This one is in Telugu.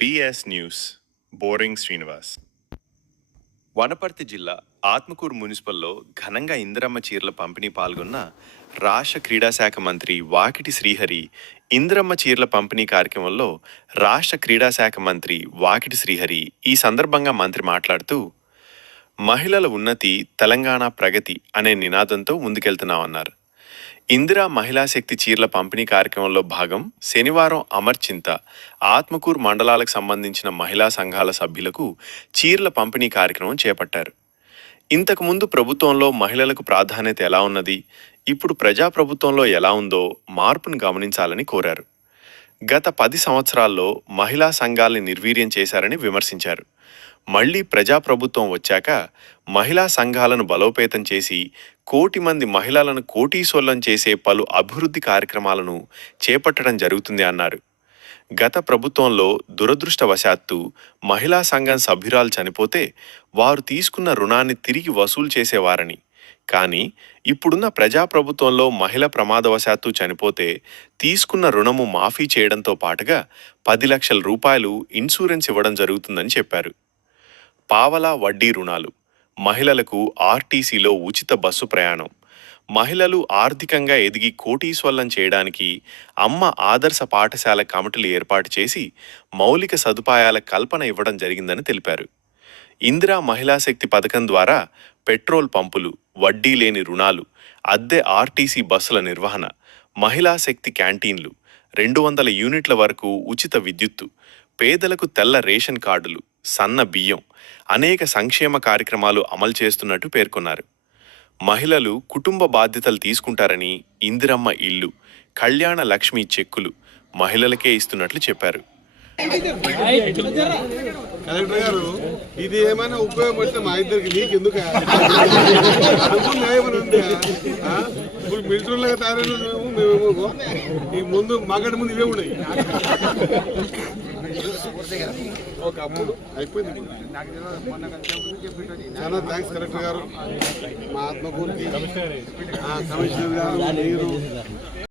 బిఎస్ న్యూస్ బోరింగ్ శ్రీనివాస్. వనపర్తి జిల్లా ఆత్మకూరు మున్సిపల్లో ఘనంగా ఇందిరమ్మ చీరల పంపిణీ పాల్గొన్న రాష్ట్ర క్రీడా శాఖ మంత్రి వాకిటి శ్రీహరి ఇందిరమ్మ చీరల పంపిణీ కార్యక్రమంలో రాష్ట్ర క్రీడా శాఖ మంత్రి వాకిటి శ్రీహరి ఈ సందర్భంగా మంత్రి మాట్లాడుతూ మహిళల ఉన్నతి తెలంగాణ ప్రగతి అనే నినాదంతో ముందుకెళ్తున్నామన్నారు. ఇందిరా మహిళా శక్తి చీరల పంపిణీ కార్యక్రమంలో భాగం శనివారం అమర్చింత ఆత్మకూరు మండలాలకు సంబంధించిన మహిళా సంఘాల సభ్యులకు చీరల పంపిణీ కార్యక్రమం చేపట్టారు. ఇంతకుముందు ప్రభుత్వంలో మహిళలకు ప్రాధాన్యత ఎలా ఉన్నది, ఇప్పుడు ప్రజాప్రభుత్వంలో ఎలా ఉందో మార్పును గమనించాలని కోరారు. గత 10 సంవత్సరాల్లో మహిళా సంఘాల్ని నిర్వీర్యం చేశారని విమర్శించారు. మళ్లీ ప్రజాప్రభుత్వం వచ్చాక మహిళా సంఘాలను బలోపేతం చేసి 1 కోటి మంది మహిళలను కోటీశ్వర్లం చేసే పలు అభివృద్ధి కార్యక్రమాలను చేపట్టడం జరుగుతుంది అన్నారు. గత ప్రభుత్వంలో దురదృష్టవశాత్తు మహిళా సంఘం సభ్యురాలు చనిపోతే వారు తీసుకున్న రుణాన్ని తిరిగి వసూలు చేసేవారని, కానీ ఇప్పుడున్న ప్రజాప్రభుత్వంలో మహిళ ప్రమాదవశాత్తు చనిపోతే తీసుకున్న రుణము మాఫీ చేయడంతో పాటుగా 10 లక్షల రూపాయలు ఇన్సూరెన్స్ ఇవ్వడం జరుగుతుందని చెప్పారు. పావలా వడ్డీ రుణాలు, మహిళలకు ఆర్టీసీలో ఉచిత బస్సు ప్రయాణం, మహిళలు ఆర్థికంగా ఎదిగి కోటీశ్వర్లం చేయడానికి అమ్మ ఆదర్శ పాఠశాల కమిటీలు ఏర్పాటు చేసి మౌలిక సదుపాయాల కల్పన ఇవ్వడం జరిగిందని తెలిపారు. ఇందిరా మహిళా శక్తి పథకం ద్వారా పెట్రోల్ పంపులు, వడ్డీ లేని రుణాలు, అద్దె ఆర్టీసీ బస్సుల నిర్వహణ, మహిళా శక్తి క్యాంటీన్లు, 200 యూనిట్ల వరకు ఉచిత విద్యుత్తు, పేదలకు తెల్ల రేషన్ కార్డులు, సన్న బియ్యం, అనేక సంక్షేమ కార్యక్రమాలు అమలు చేస్తున్నట్టు పేర్కొన్నారు. మహిళలు కుటుంబ బాధ్యతలు తీసుకుంటారని ఇందిరమ్మ ఇల్లు, కళ్యాణ లక్ష్మి చెక్కులు మహిళలకే ఇస్తున్నట్లు చెప్పారు. కలెక్టర్ గారు, ఇది ఏమైనా ఉపయోగపడితే మా ఇద్దరికి నీకెందుకు ఇప్పుడు మిలిటరీలో తయారైన మేము ఈ ముందు మాగడి ముందు ఇవే ఉన్నాయి. ఒకప్పుడు అయిపోయింది. చాలా థ్యాంక్స్ కలెక్టర్ గారు, మా ఆత్మకూరుకి కమిషనర్ గారు, మీరు